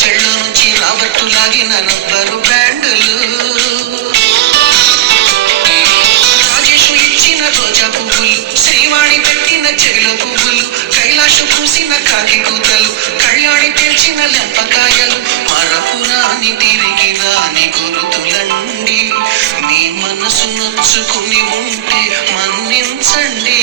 చెళ్ళు నుంచి రాబట్టు లాగిన రబ్బరు బ్యాండులు, రాజేషు ఇచ్చిన రోజా పువ్వులు, శ్రీవాణి పెట్టిన చెవిల పువ్వులు, కైలాషు పూసిన కాకి కూతలు, కళ్యాణి తెల్చిన లెంపకాయలు, మరపురాని తిరిగి రాని గురుతులండి. మీ మనసు నొచ్చుకుని ఉంటే మన్నించండి.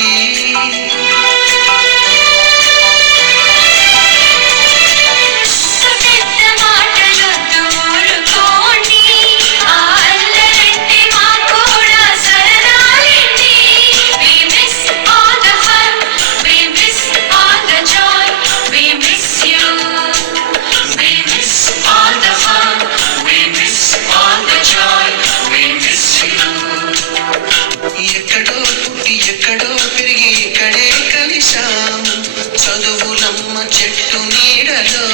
ఎక్కడో పుట్టి ఎక్కడో పెరిగి ఇక్కడే కలిశాము, చదువులమ్మ చెట్టు నీడలో.